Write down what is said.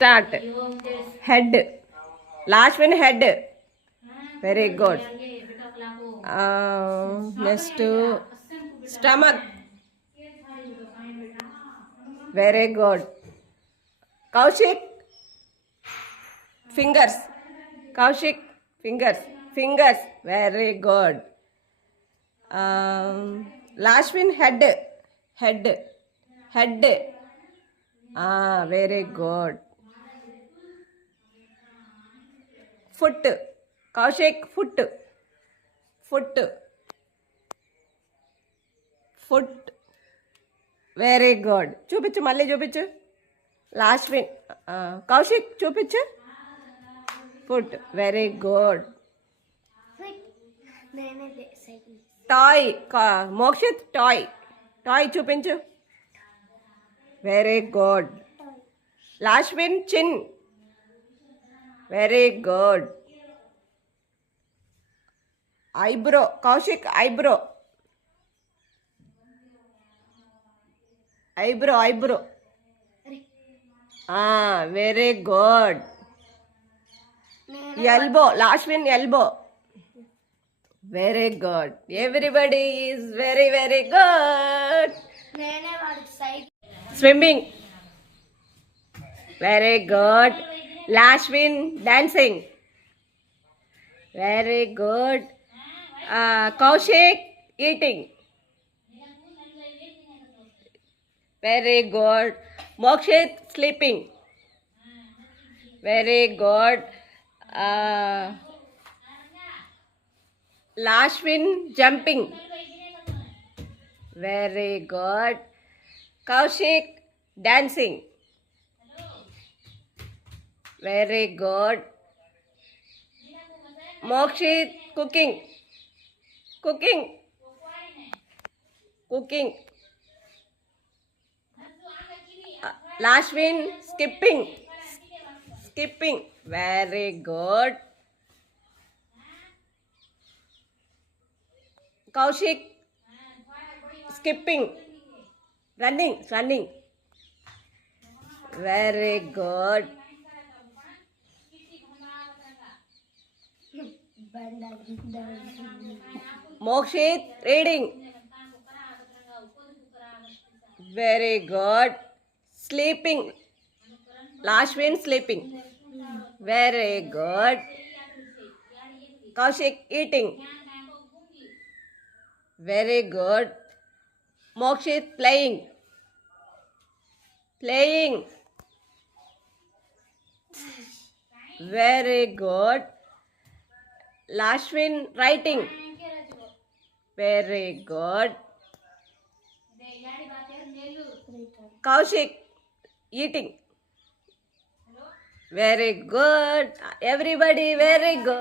Start. Head. Last one head. Very good. Next stomach. Very good. Kaushik. Fingers. Kaushik. Fingers. Fingers. Very good. Last one head. Head. Head. Very good. Foot. Kaushik. Foot. Foot. Foot. Very good. చూపించు, మళ్ళీ చూపించు. Last one. Kaushik చూపించు. Foot. Very good. Toy. Mokshit toy. Toy చూపించు. Very good. Last one chin. Very good. Eyebrow. Kaushik eyebrow. Eyebrow. Eyebrow. Very good. Elbow. Last one elbow. Very good. Everybody is very very good. Swimming. Very good. Last one dancing. Very good. Kaushik eating. Very good. Mokshit sleeping. Very good. Lashwin jumping. Very good. Kaushik dancing. Very good. Mokshit cooking. Cooking. Cooking. Last win skipping. Skipping. Very good. Kaushik skipping. Running. Running. Very good. Mokshit reading. Very good. Sleeping. Last one sleeping. Very good. Kaushik eating. Very good. Mokshit playing. Playing. Very good. Last one writing. Very good. Kaushik eating. Very good. Everybody very good.